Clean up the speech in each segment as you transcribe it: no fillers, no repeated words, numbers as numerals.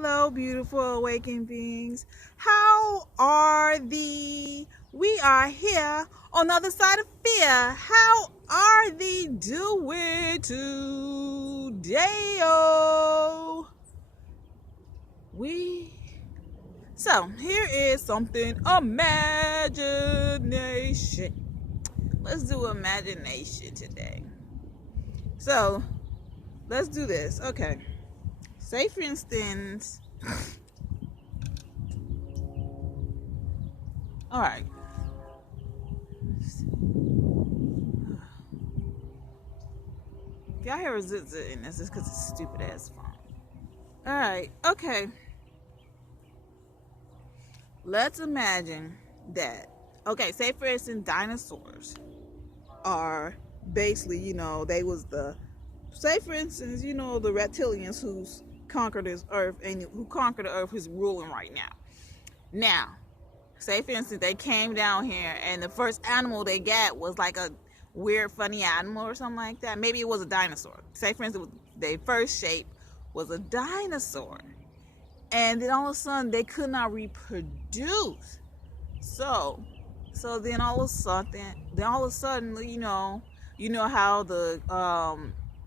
Hello, beautiful awakened beings. How are thee? We are here on the other side of fear. How are thee doing today? Oh, we. So here is something imagination. Let's do imagination today. So let's do this. Okay. Say for instance. All right. If y'all hear a zit zit in this, it's because it's a stupid ass phone. Alright, okay. Let's imagine that. Okay, say for instance, dinosaurs are basically, they was the. Say for instance, the reptilians who's conquered this earth and who conquered the earth is ruling right now. Now, say for instance, they came down here and the first animal they got was like a weird, funny animal or something like that. Maybe it was a dinosaur. Say for instance, their first shape was a dinosaur, and then all of a sudden they could not reproduce. So then all of a sudden, how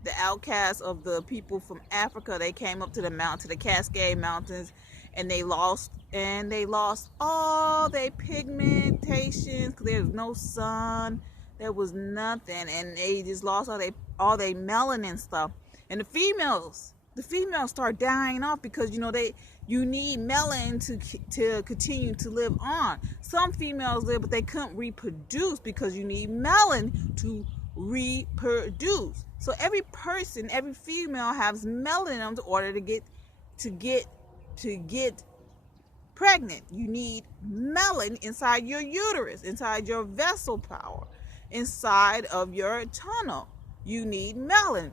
the outcasts of the people from Africa, they came up to the Cascade Mountains, and they lost all their pigmentation because there was no sun, there was nothing, and they just lost all their melanin stuff. And the females start dying off because you need melanin to continue to live on. Some females live, but they couldn't reproduce because you need melanin to reproduce. So every female has melanin in order to get pregnant. You need melanin inside your uterus, inside your vessel power, inside of your tunnel. You need melanin.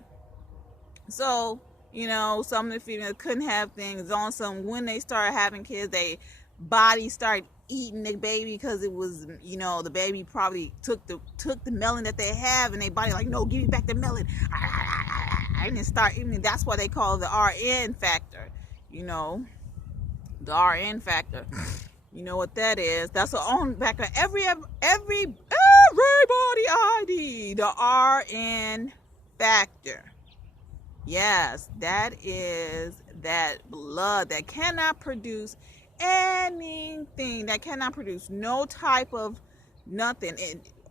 So, some of the females couldn't have things on some. When they started having kids, they body started eating the baby because it was, the baby probably took the melon that they have, and their body like, no, give me back the melon. And then start eating. That's why they call it the RN factor. The RN factor. You know what that is? That's the own factor. Everybody ID. The RN factor. Yes, that is that blood that cannot produce anything, that cannot produce no type of nothing.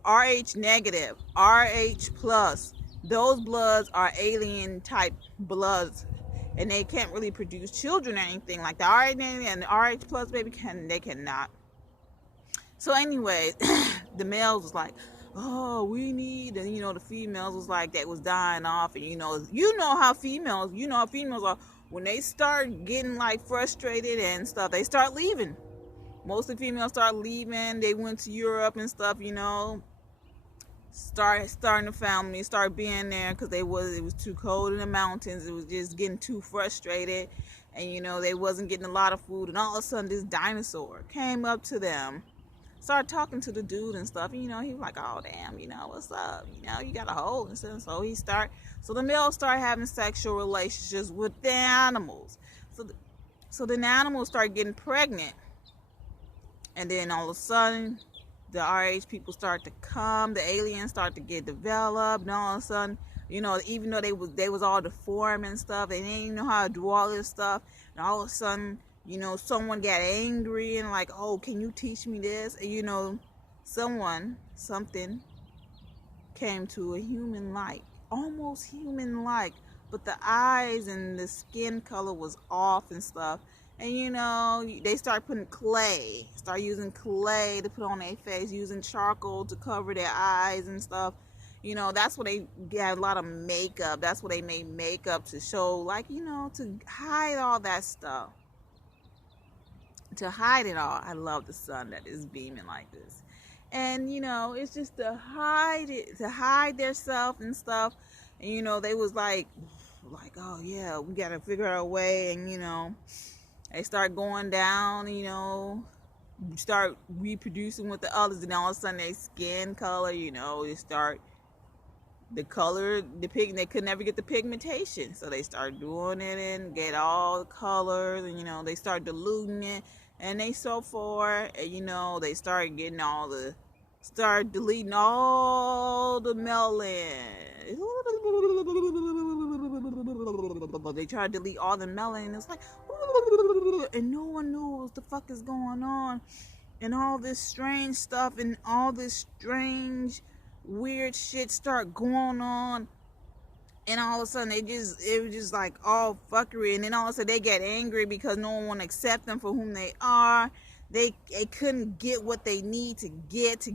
RH negative, RH plus, those bloods are alien type bloods, and they can't really produce children or anything like the RH negative and the RH plus, baby, they cannot. So anyway, the males was like, oh, we need, and the females was like, that was dying off, and how females are. When they start getting like frustrated and stuff, they start leaving. Most of the females start leaving. They went to Europe and stuff, starting a family, start being there because it was too cold in the mountains. It was just getting too frustrated, and they wasn't getting a lot of food, and all of a sudden this dinosaur came up to them, started talking to the dude and stuff. And, he was like, oh damn, what's up, you got a hole and stuff. So the males start having sexual relationships with the animals. So then the animals start getting pregnant, and then all of a sudden the RH people start to come, the aliens start to get developed, and all of a sudden, even though they was all deformed and stuff, they didn't even know how to do all this stuff, and all of a sudden, someone got angry and like, oh, can you teach me this? And something came to a human-like, almost human-like, but the eyes and the skin color was off and stuff. And they start using clay to put on their face, using charcoal to cover their eyes and stuff. That's where they get a lot of makeup. That's where they made makeup to show, like, to hide all that stuff. To hide it all. I love the sun that is beaming like this. And, it's just to hide their self and stuff. And, they was like, oh yeah, we got to figure out a way. And, they start going down, start reproducing with the others. And all of a sudden their skin color, they start the color, they could never get the pigmentation. So they start doing it and get all the colors, and, they start diluting it, and they so forth, and, they start getting start deleting all the melanin. They try to delete all the melanin, and it's like, and no one knows what the fuck is going on, and all this strange stuff, and all this strange weird shit start going on, and all of a sudden it was just like all fuckery, and then all of a sudden they get angry because no one want to accept them for whom they are. They couldn't get what they need to get,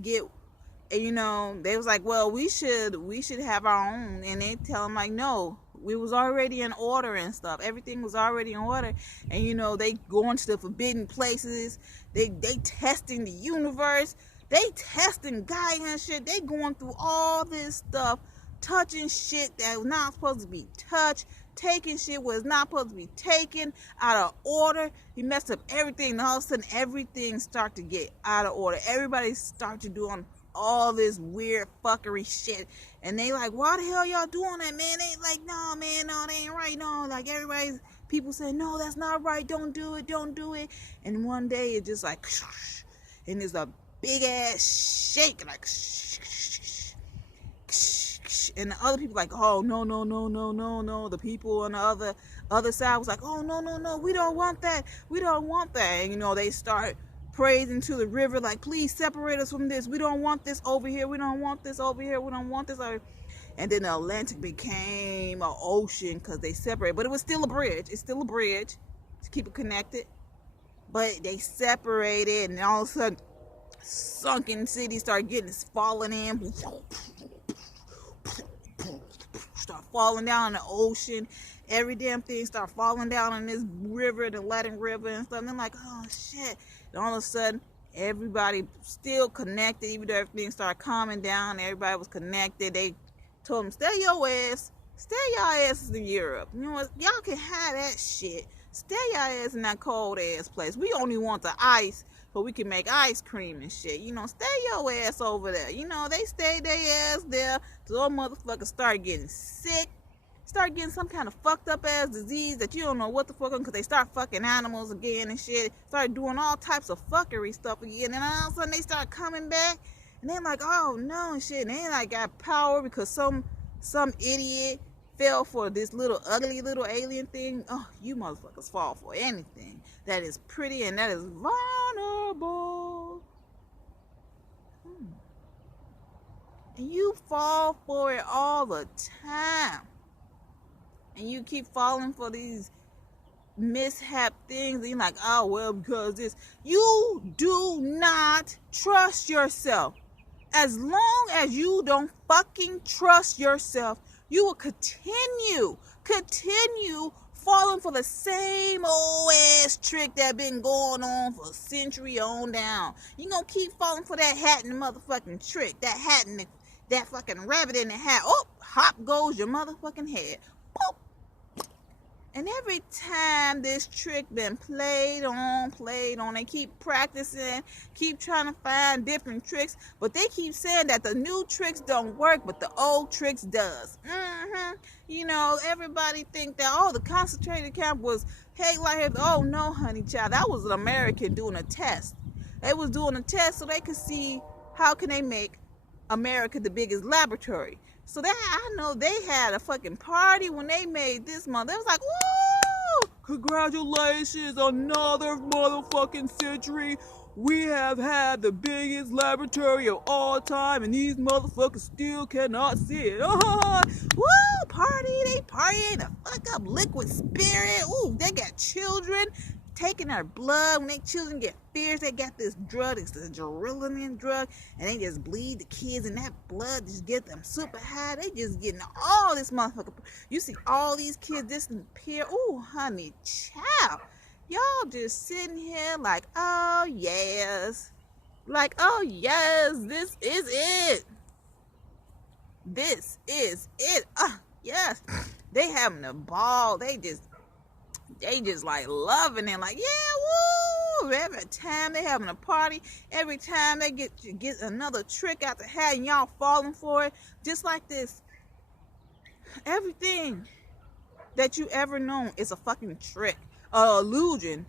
and, they was like, well, we should have our own, and they tell them like, no, we was already in order and stuff. Everything was already in order, and they going to the forbidden places. They testing the universe. They testing Gaia and shit. They going through all this stuff, touching shit that was not supposed to be touched, taking shit was not supposed to be taken, out of order. You messed up everything, and all of a sudden everything start to get out of order. Everybody start to doing all this weird fuckery shit, and they like, why the hell y'all doing that, man? They like, no, man, no, they ain't right, no. Like, people say, no, that's not right, don't do it. And one day it's just like, and there's a big ass shake, like, and the other people like, oh, no. The people on the other side was like, oh, no, we don't want that. And, they start praising to the river, like, please separate us from this. We don't want this over here. We don't want this over here. And then the Atlantic became an ocean because they separated. But it was still a bridge. It's still a bridge to keep it connected. But they separated, and all of a sudden, sunken cities start falling in. Start falling down in the ocean. Every damn thing start falling down in this river, the Latin River and stuff. And they're like, oh, shit. And all of a sudden, everybody still connected, even though everything started calming down. Everybody was connected. They told them, stay your asses in Europe. You know what? Y'all can have that shit. Stay your ass in that cold ass place. We only want the ice, but we can make ice cream and shit. Stay your ass over there. They stayed their ass there till those motherfuckers start getting sick. Start getting some kind of fucked up ass disease that you don't know what the fuck, because they start fucking animals again and shit. Start doing all types of fuckery stuff again, and all of a sudden they start coming back, and they're like, oh no and shit, and they like got power because some idiot fell for this ugly little alien thing. Oh, you motherfuckers fall for anything that is pretty and that is vulnerable. And you fall for it all the time. And you keep falling for these mishap things. And you're like, oh, well, because this. You do not trust yourself. As long as you don't fucking trust yourself, you will continue falling for the same old ass trick that been going on for a century on down. You gonna keep falling for that hat in the motherfucking trick. That hat in that fucking rabbit in the hat. Oh, hop goes your motherfucking head. Boop. And every time this trick been played on, they keep practicing, keep trying to find different tricks, but they keep saying that the new tricks don't work, but the old tricks does. Everybody think that, oh, the concentrated camp was, hey, like, oh, no, honey child, that was an American doing a test. They was doing a test so they could see how can they make America the biggest laboratory. So I know they had a fucking party when they made this month. They was like, woo! Congratulations, another motherfucking century. We have had the biggest laboratory of all time, and these motherfuckers still cannot see it. Woo! Party, they partying the fuck up liquid spirit. Ooh, they got children taking our blood. When they children get fierce, they got this drug, it's the adrenaline drug, and they just bleed the kids, and that blood just get them super high. They just getting all this motherfucker. You see all these kids disappear. Ooh, honey, child. Y'all just sitting here like, oh yes. Like, oh yes, this is it. This is it. Yes. They having a ball. They just like loving it, like, yeah, woo! Every time they having a party, every time they get another trick out the hat, and y'all falling for it, just like this Everything that you ever known is a fucking trick, a illusion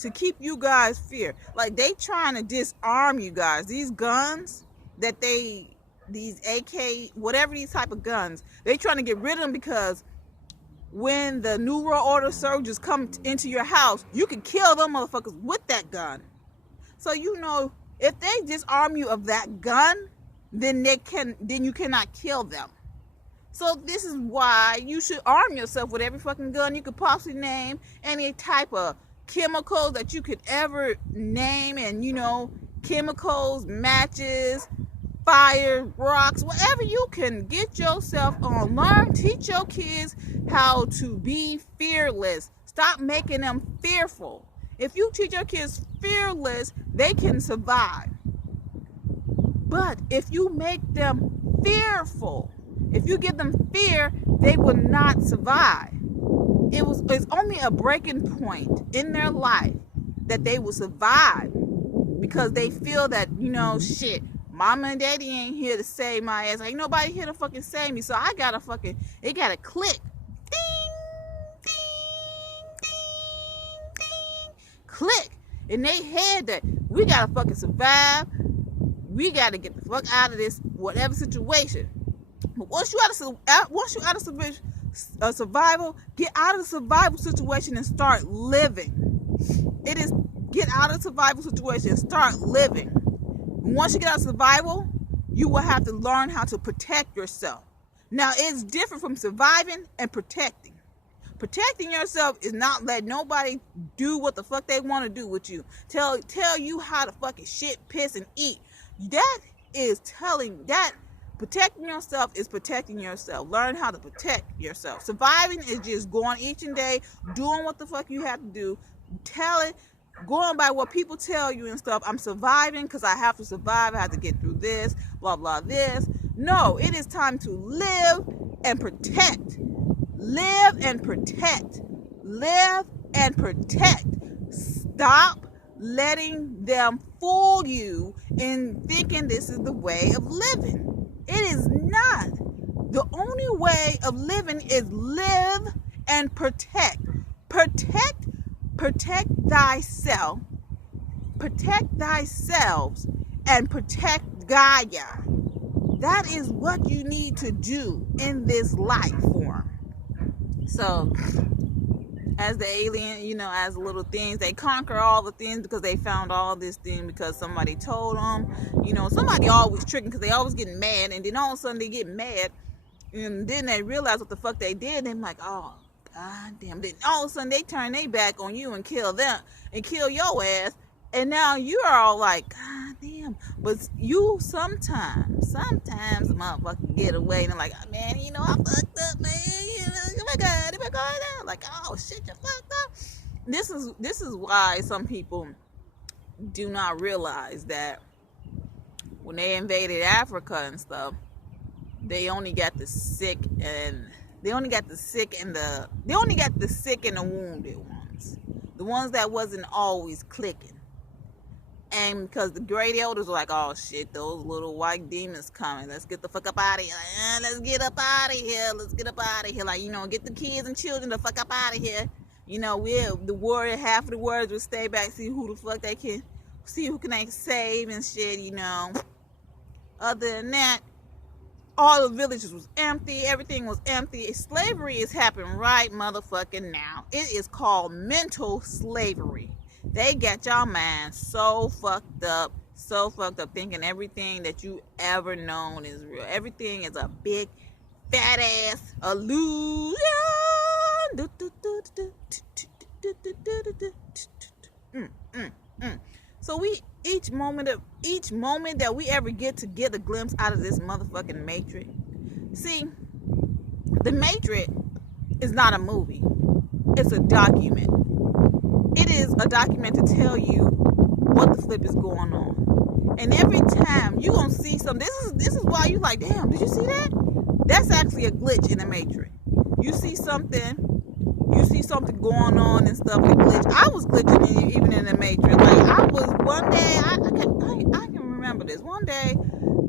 to keep you guys fear. Like, they trying to disarm you guys. These guns that these AK, whatever these type of guns, they trying to get rid of them because when the New World Order soldiers come into your house, you can kill them motherfuckers with that gun. So if they disarm you of that gun, then you cannot kill them. So this is why you should arm yourself with every fucking gun you could possibly name, any type of chemicals that you could ever name, and chemicals, matches, fire, rocks, whatever you can get yourself on. Learn, teach your kids how to be fearless. Stop making them fearful. If you teach your kids fearless, they can survive. But if you make them fearful, if you give them fear, they will not survive. It's only a breaking point in their life that they will survive, because they feel that, shit, mama and daddy ain't here to save my ass. Ain't nobody here to fucking save me. So it gotta click. Ding, ding, ding, ding. Click in their head that we gotta fucking survive. We gotta get the fuck out of this whatever situation. But once you out of survival, get out of the survival situation and start living. It is get out of the survival situation and start living. Once you get out of survival, you will have to learn how to protect yourself. Now, it's different from surviving and protecting. Protecting yourself is not letting nobody do what the fuck they want to do with you. Tell you how to fucking shit, piss, and eat. Protecting yourself is protecting yourself. Learn how to protect yourself. Surviving is just going each and day, doing what the fuck you have to do. Going by what people tell you and stuff. I'm surviving because I have to survive. I have to get through this, blah, blah, this. No, it is time to live and protect. Live and protect. Live and protect. Stop letting them fool you in thinking this is the way of living. It is not. The only way of living is live and protect. Protect thyself. Protect thyself and protect Gaia. That is what you need to do in this life form. So, as the alien, as little things, they conquer all the things because they found all this thing because somebody told them. Somebody always tricking because they always getting mad, and then all of a sudden they get mad, and then they realize what the fuck they did, and they're like, oh, god damn. Then all of a sudden they turn their back on you and kill them, and kill your ass, and now you're all like, god damn. But you sometimes the motherfucker get away, and they're like, oh, man, I fucked up, man. Oh my god, am I going down? Like, oh shit, you fucked up. This is why some people do not realize that when they invaded Africa and stuff, they only got the sick and the wounded ones, the ones that wasn't always clicking. And because the great elders were like, oh shit, those little white demons coming. Let's get the fuck up out of here. Let's get up out of here. Like, get the kids and children the fuck up out of here. Half of the warriors would stay back, see who the fuck they can save and shit, Other than that, all the villages was empty. Everything was empty. Slavery is happening right motherfucking now. It is called mental slavery. They got y'all mind so fucked up, thinking everything that you ever known is real. Everything is a big, fat ass illusion. So each moment that we ever get a glimpse out of this motherfucking Matrix. See, the Matrix is not a movie. It's a document. It is a document to tell you what the flip is going on. And every time you gonna see something, this is why you like, damn, did you see that? That's actually a glitch in the Matrix. You see something going on and stuff, like glitch. I was glitching even in the Matrix. Like, I was one day, I can remember this. One day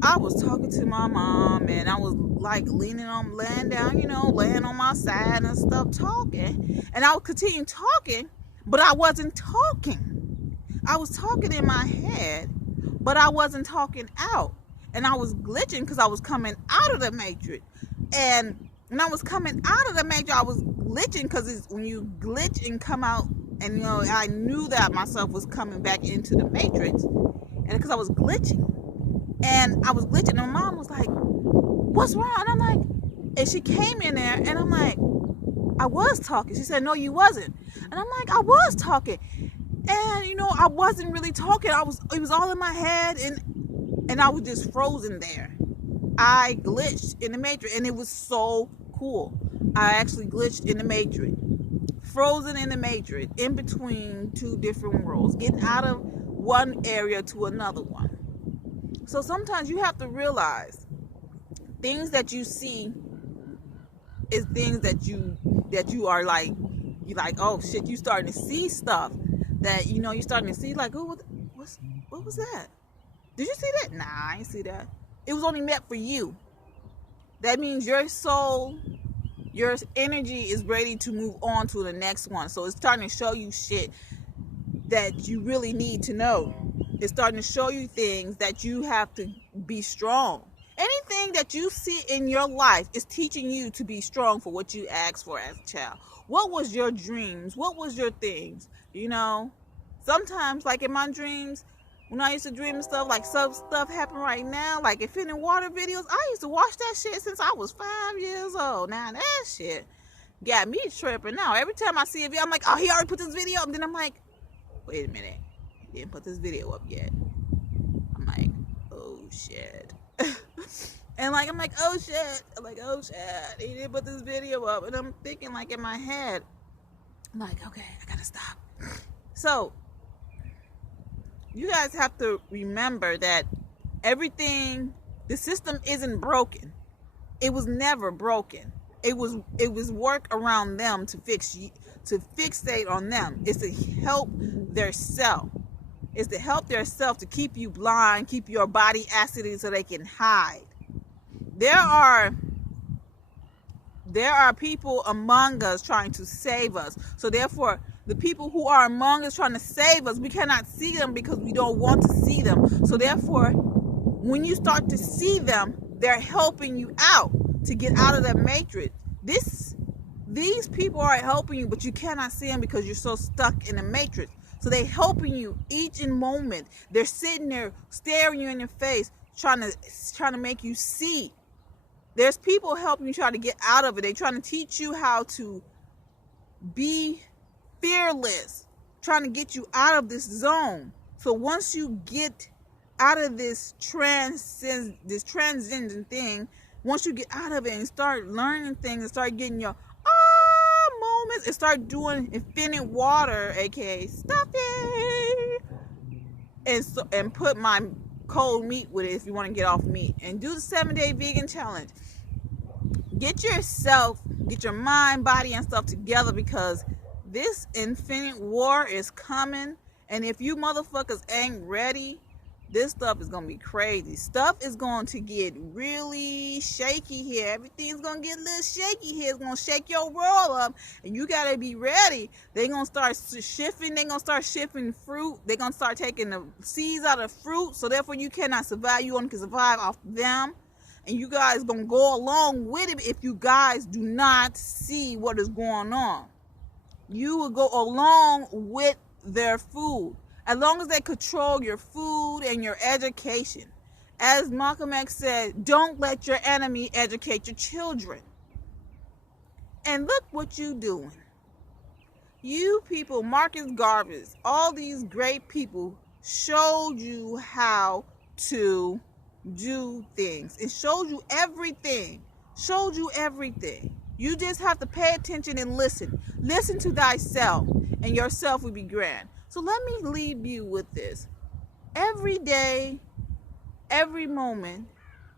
I was talking to my mom, and I was like laying down, laying on my side and stuff, talking. And I would continue talking, but I wasn't talking. I was talking in my head, but I wasn't talking out. And I was glitching because I was coming out of the matrix. And when I was coming out of the matrix, I was glitching because when you glitch and come out, and I knew that myself was coming back into the matrix, and because I was glitching, and my mom was like, "What's wrong?" And I'm like, and she came in there, and I'm like, "I was talking." She said, "No, you wasn't." And I'm like, "I was talking," and I wasn't really talking. It was all in my head, and I was just frozen there. I glitched in the matrix, and it was so cool. I actually glitched in the matrix, frozen in the matrix, in between two different worlds, getting out of one area to another one. So sometimes you have to realize things that you see is things that you are like, you're like, oh shit, you starting to see stuff that you're starting to see, like, oh, what was that? Did you see that? Nah, I ain't see that. It was only meant for you. That means your soul, your energy is ready to move on to the next one. So it's starting to show you shit that you really need to know. It's starting to show you things that you have to be strong. Anything that you see in your life is teaching you to be strong for what you asked for as a child. What was your dreams? What was your things? Sometimes, like in my dreams, when I used to dream and stuff, like some stuff happen right now, like Infinite Water videos, I used to watch that shit since I was 5 years old. Now that shit got me tripping now. Every time I see a video, I'm like, oh, he already put this video up. And then I'm like, wait a minute, he didn't put this video up yet. I'm like, oh shit. And like, I'm like, oh shit. He didn't put this video up. And I'm thinking, like, in my head, I'm like, okay, I gotta stop. So you guys have to remember that the system isn't broken. It was never broken. It was work around them to fixate on them. It's to help their self. It's to help their self to keep you blind, keep your body acidy so they can hide. There are people among us trying to save us. So therefore, the people who are among us trying to save us, we cannot see them because we don't want to see them. So therefore, when you start to see them, they're helping you out to get out of that matrix. These people are helping you, but you cannot see them because you're so stuck in the matrix. So they're helping you each in moment. They're sitting there staring you in your face, trying to make you see. There's people helping you try to get out of it. They're trying to teach you how to be fearless, trying to get you out of this zone. So once you get out of this transcendent thing, once you get out of it and start learning things and start getting your moments and start doing Infinite Water, aka stuffing, and put my cold meat with it if you want to get off meat, and do the 7-day vegan challenge. Get your mind, body, and stuff together, because this Infinite War is coming, and if you motherfuckers ain't ready, this stuff is going to be crazy. Stuff is going to get really shaky here. Everything's going to get a little shaky here. It's going to shake your world up, and you got to be ready. They're going to start shifting. They're going to start shifting fruit. They're going to start taking the seeds out of fruit, so therefore you cannot survive. You only can survive off them. And you guys going to go along with it if you guys do not see what is going on. You will go along with their food. As long as they control your food and your education. As Malcolm X said, don't let your enemy educate your children. And look what you doing. You people, Marcus Garvey, all these great people showed you how to do things. It showed you everything. You just have to pay attention and listen. Listen to thyself, and yourself will be grand. So let me leave you with this. Every day, every moment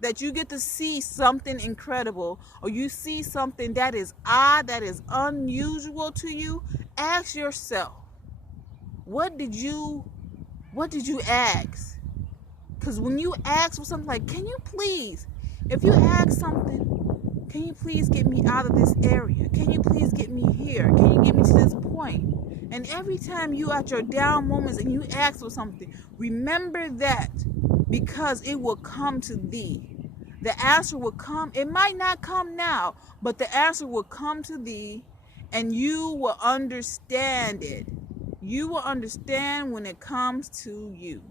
that you get to see something incredible, or you see something that is odd, that is unusual to you, ask yourself, what did you ask? Because when you ask for something like, can you please, If you ask something, can you please get me out of this area? Can you please get me here? Can you get me to this point? And every time you at your down moments and you ask for something, remember that, because it will come to thee. The answer will come. It might not come now, but the answer will come to thee, and you will understand it. You will understand when it comes to you.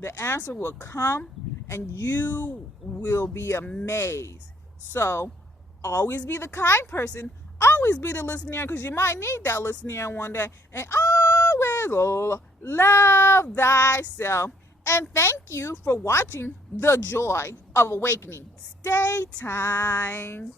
The answer will come, and you will be amazed. So, always be the kind person. Always be the listener, because you might need that listener one day. And always love thyself. And thank you for watching The Joy of Awakening. Stay time.